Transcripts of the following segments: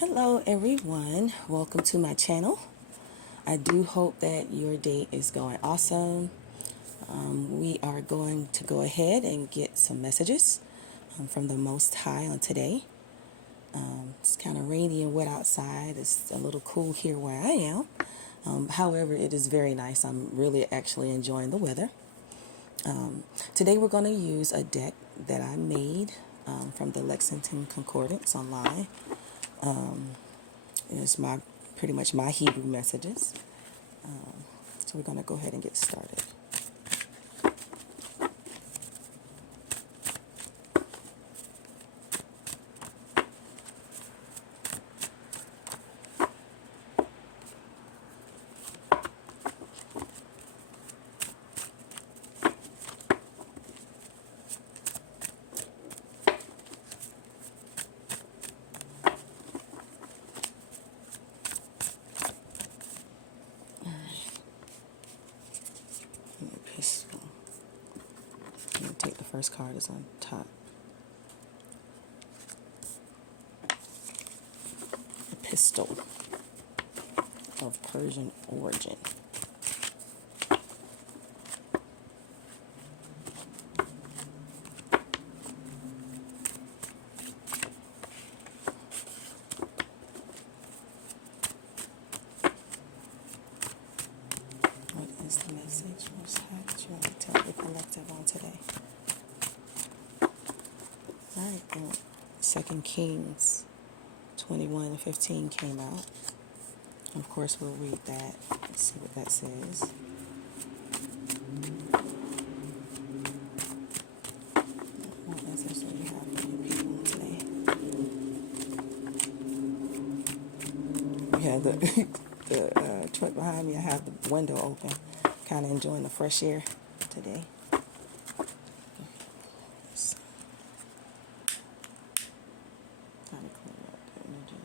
Hello everyone, welcome to my channel. I do hope that your day is going awesome. We are going to go ahead and get some messages from the Most High on today. It's kind of rainy and wet outside. It's a little cool here where I am. However, it is very nice. I'm really actually enjoying the weather. Today we're going to use a deck that I made from the Lexington Concordance online. It's pretty much my Hebrew messages. So we're going to go ahead and get started. Pistol. I'm going to take the first card is on top. The pistol of Persian origin. What is the message? Most High that you want to tell the collective on today? Alright, 2 Kings 21:15 came out. Of course, we'll read that. Let's see what that says. What message do you have for your people today? We have the truck behind me. I have the window open, kind of enjoying the fresh air today. Trying to clean up the energy.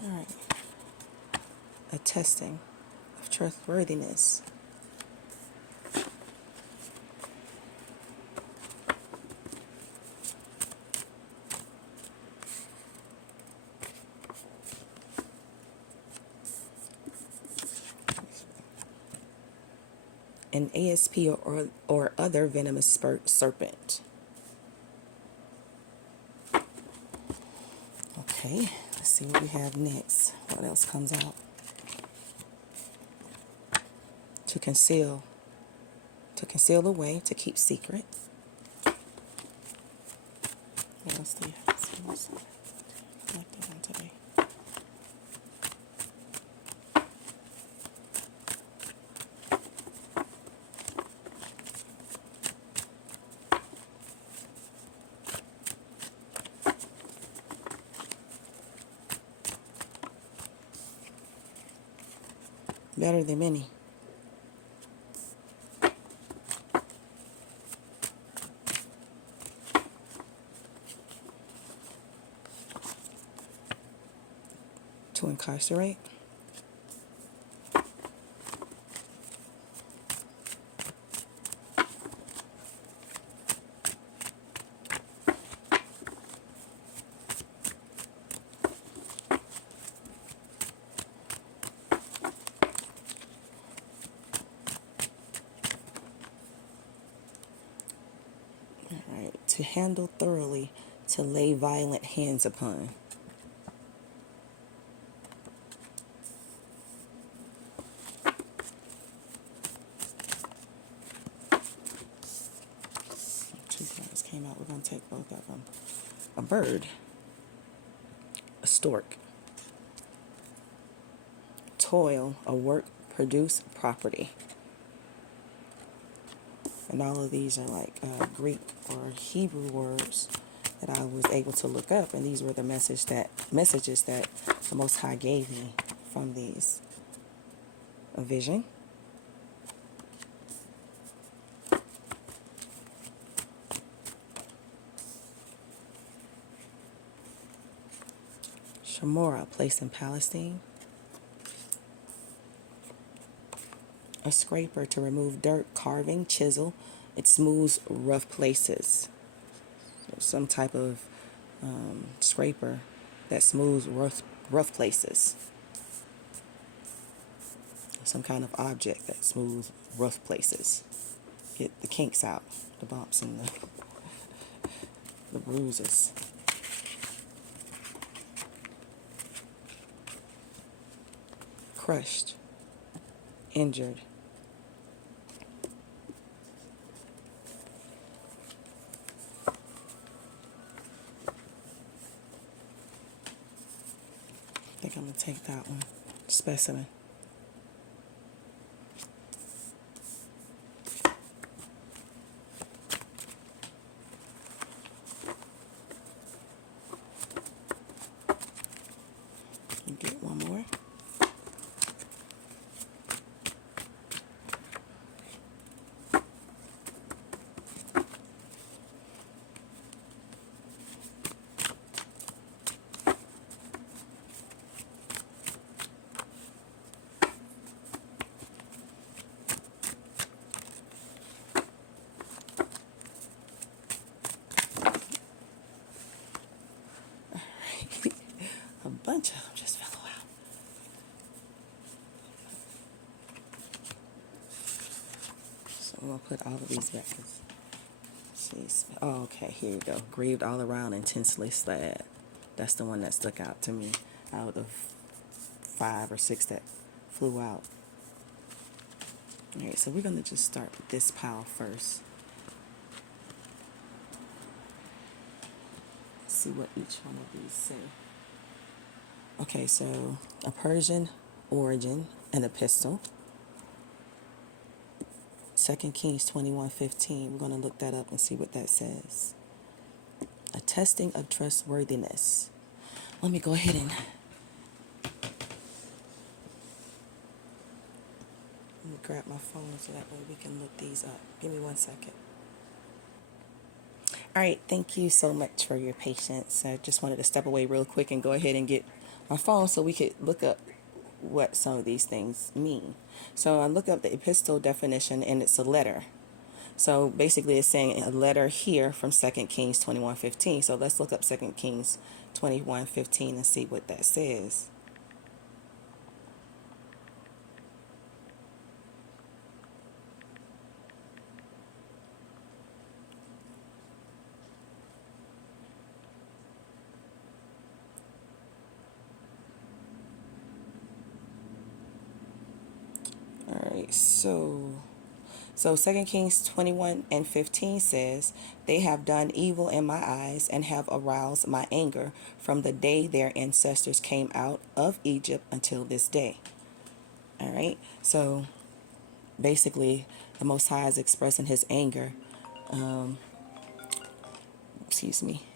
All right. A testing of trustworthiness. An ASP or other venomous serpent. Okay, let's see what we have next. What else comes out? To conceal away, to keep secret. What else do you have? Like that one today. Better than many. To incarcerate. All right. To handle thoroughly, to lay violent hands upon. Two cards came out. We're going to take both of them. A bird. A stork. Toil, a work, produce, property. And all of these are like Greek or Hebrew words that I was able to look up, and these were the messages that the Most High gave me from these. A vision. Shamora, a place in Palestine. A scraper to remove dirt, carving, chisel. It smooths rough places. So some type of scraper that smooths rough places. Some kind of object that smooths rough places. Get the kinks out, the bumps and the bruises. Crushed, injured. I think I'm going to take that one. Specimen. And get one more. A bunch of them just fell out. So I'm going to put all of these back. Oh, okay, here you go. Grieved all around, intensely sad. That's the one that stuck out to me out of 5 or 6 that flew out. All right, so we're going to just start with this pile first. See what each one of these say. Okay, so a Persian origin, an epistle. 2 Kings 21:15. We're going to look that up and see what that says. A testing of trustworthiness. Let me go ahead and grab my phone so that way we can look these up. Give me 1 second. All right, thank you so much for your patience. I just wanted to step away real quick and go ahead and get my phone so we could look up what some of these things mean. So I look up the epistle definition, and it's a letter. So basically it's saying a letter here from 2 Kings 21:15. So let's look up 2 Kings 21:15 and see what that says. All right, so 2 Kings 21:15 says, "They have done evil in my eyes and have aroused my anger from the day their ancestors came out of Egypt until this day." All right, so basically the Most High is expressing his anger.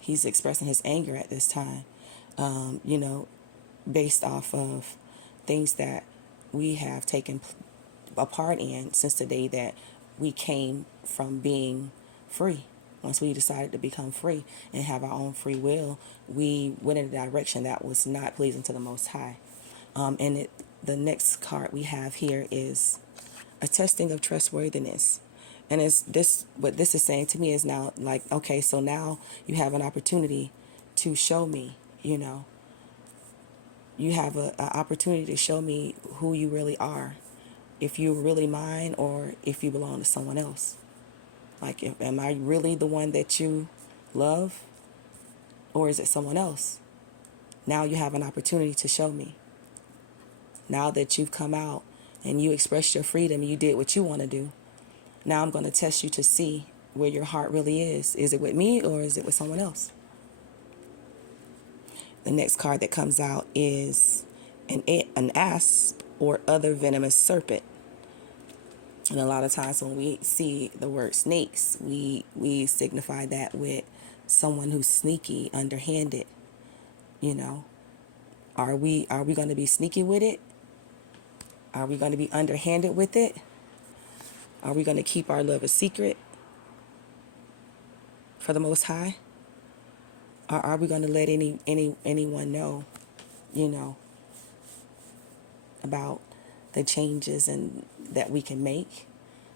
He's expressing his anger at this time, you know, based off of things that we have taken a part in since the day that we came from being free. Once we decided to become free and have our own free will, we went in a direction that was not pleasing to the Most High. The next card we have here is a testing of trustworthiness. And it's this, what this is saying to me is now like, okay, so now you have an opportunity to show me, you have an opportunity to show me who you really are. If you're really mine or if you belong to someone else. Like, am I really the one that you love or is it someone else? Now you have an opportunity to show me. Now that you've come out and you expressed your freedom, you did what you want to do. Now I'm going to test you to see where your heart really is. Is it with me or is it with someone else? The next card that comes out is an asp or other venomous serpent. And a lot of times when we see the word snakes, we signify that with someone who's sneaky, underhanded. You know, are we going to be sneaky with it? Are we going to be underhanded with it? Are we going to keep our love a secret for the Most High? Or are we going to let anyone know, you know, about the changes and that we can make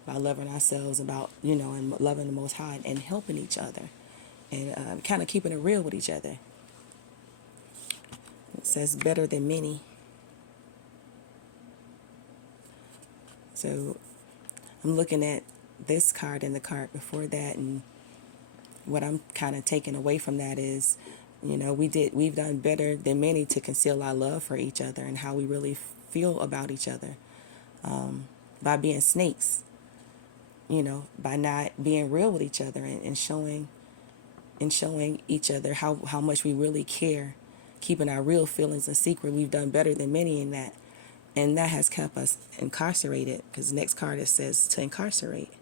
by loving ourselves, about, you know, and loving the Most High and helping each other and kind of keeping it real with each other. It says better than many. So I'm looking at this card and the card before that, and what I'm kind of taking away from that is, you know, we've done better than many to conceal our love for each other and how we really feel about each other, by being snakes, you know, by not being real with each other and showing each other how much we really care, keeping our real feelings a secret. We've done better than many in that. And that has kept us incarcerated, because the next card, it says to incarcerate.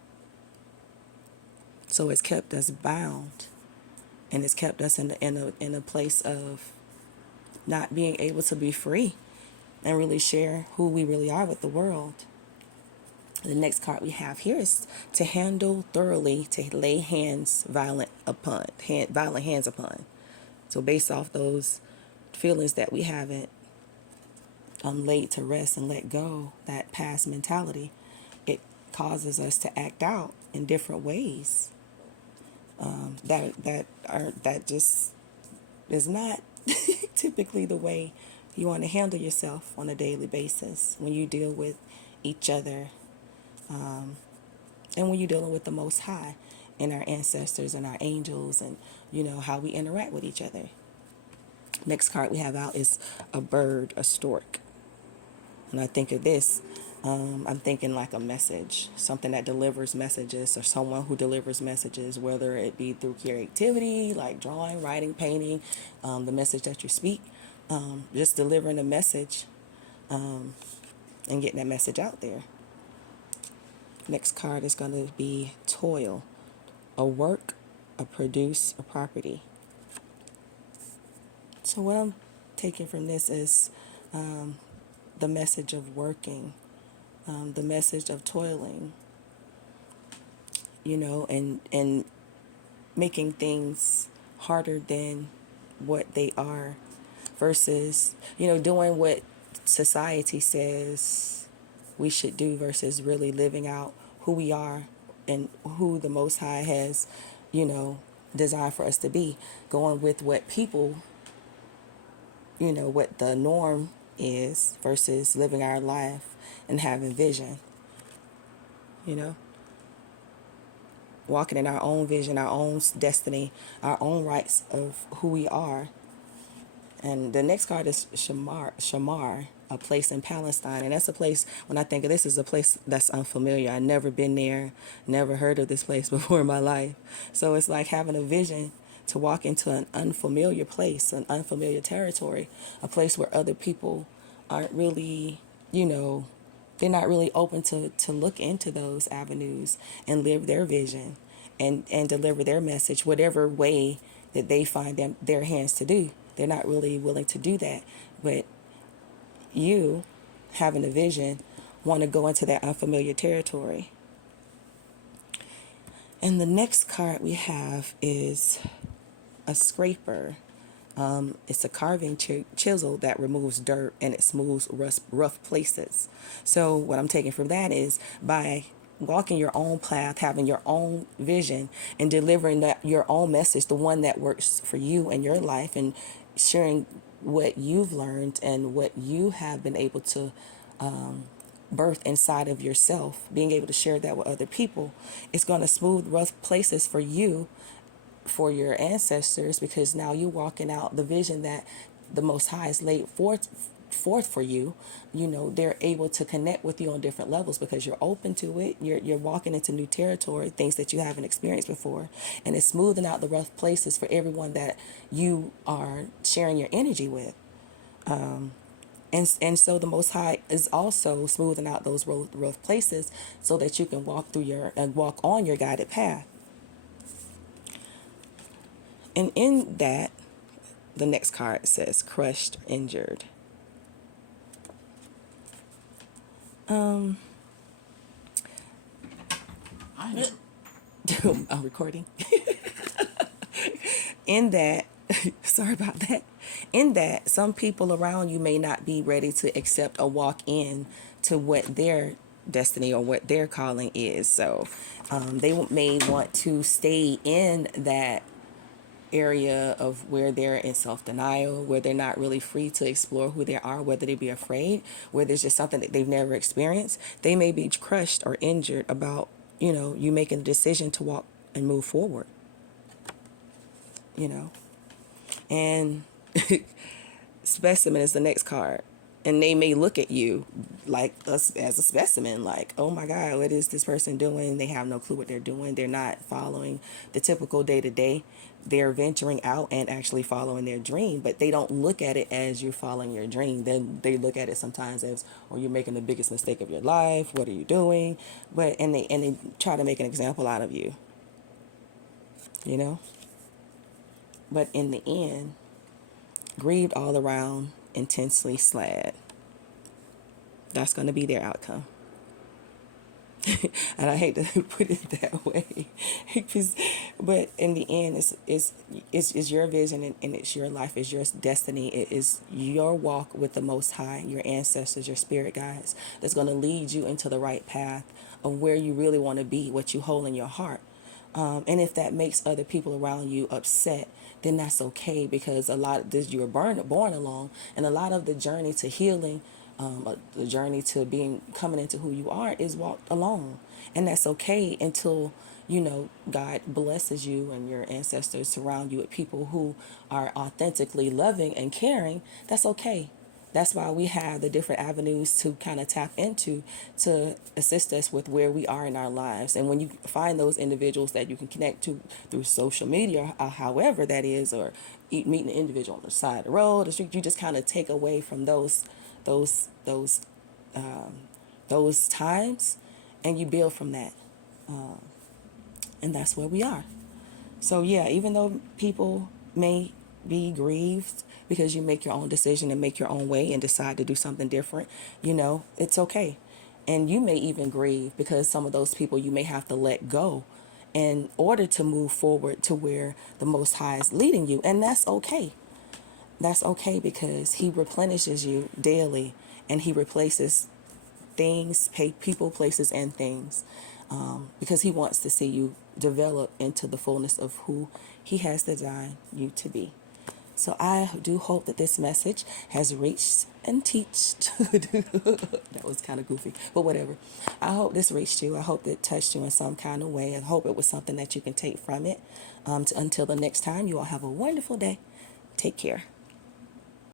So it's kept us bound, and it's kept us in a place of not being able to be free and really share who we really are with the world. The next card we have here is to handle thoroughly, to lay violent hands upon. So based off those feelings that we haven't laid to rest and let go, that past mentality, it causes us to act out in different ways. That just is not typically the way you want to handle yourself on a daily basis when you deal with each other, and when you're dealing with the Most High and our ancestors and our angels, and, you know, how we interact with each other. Next card we have out is a bird, a stork. When I think of this, I'm thinking like a message, something that delivers messages, or someone who delivers messages, whether it be through creativity, like drawing, writing, painting, the message that you speak, just delivering a message, and getting that message out there. Next card is going to be toil, a work, a produce, a property. So what I'm taking from this is the message of working, the message of toiling, you know, and making things harder than what they are, versus, you know, doing what society says we should do versus really living out who we are and who the Most High has, you know, designed for us to be. Going with what people, you know, what the norm is, versus living our life and having vision, you know, walking in our own vision, our own destiny, our own rights of who we are. And the next card is Shamar, a place in Palestine. And that's a place, when I think of this, is a place that's unfamiliar. I've never been there, never heard of this place before in my life. So it's like having a vision to walk into an unfamiliar place, an unfamiliar territory, a place where other people aren't really, you know, they're not really open to look into those avenues and live their vision and deliver their message, whatever way that they find their hands to do. They're not really willing to do that. But you, having a vision, want to go into that unfamiliar territory. And the next card we have is a scraper. It's a carving chisel that removes dirt and it smooths rough places. So what I'm taking from that is, by walking your own path, having your own vision, and delivering your own message, the one that works for you and your life, and sharing what you've learned and what you have been able to birth inside of yourself, being able to share that with other people, it's going to smooth rough places for you, for your ancestors, because now you're walking out the vision that the Most High has laid forth for you. You know, they're able to connect with you on different levels because you're open to it. You're walking into new territory, things that you haven't experienced before, and it's smoothing out the rough places for everyone that you are sharing your energy with. And so the Most High is also smoothing out those rough places so that you can walk through walk on your guided path. And in that, the next card says crushed, injured. I'm recording. In that, sorry about that. In that, some people around you may not be ready to accept or walk in to what their destiny or what their calling is. So they may want to stay in that area of where they're in self-denial, where they're not really free to explore who they are, whether they be afraid, where there's just something that they've never experienced. They may be crushed or injured about, you making the decision to walk and move forward, you know. And specimen is the next card. And they may look at you like us as a specimen, like, oh my God, what is this person doing? They have no clue what they're doing. They're not following the typical day to day. They're venturing out and actually following their dream, but they don't look at it as you're following your dream. Then they look at it sometimes as, oh, you're making the biggest mistake of your life. What are you doing? And they try to make an example out of you, you know? But in the end, grieved all around, intensely sad. That's going to be their outcome. And I hate to put it that way, but in the end, it's your vision, and it's your life, it's your destiny. It is your walk with the Most High, your ancestors, your spirit guides, that's going to lead you into the right path of where you really want to be, what you hold in your heart. And if that makes other people around you upset, then that's okay, because a lot of this you're born along, and a lot of the journey to healing, the journey to coming into who you are is walked alone, and that's okay until God blesses you and your ancestors surround you with people who are authentically loving and caring. That's okay. That's why we have the different avenues to kind of tap into to assist us with where we are in our lives. And when you find those individuals that you can connect to through social media, however that is, or meeting an individual on the side of the road, the street, you just kind of take away from those times, and you build from that. And that's where we are. So yeah, even though people may be grieved because you make your own decision and make your own way and decide to do something different, it's okay. And you may even grieve because some of those people you may have to let go in order to move forward to where the Most High is leading you. And that's okay. That's okay, because He replenishes you daily, and He replaces things, people, places, and things, because He wants to see you develop into the fullness of who He has designed you to be. So I do hope that this message has reached and teached. That was kind of goofy, but whatever. I hope this reached you. I hope it touched you in some kind of way. I hope it was something that you can take from it. Until the next time, you all have a wonderful day. Take care.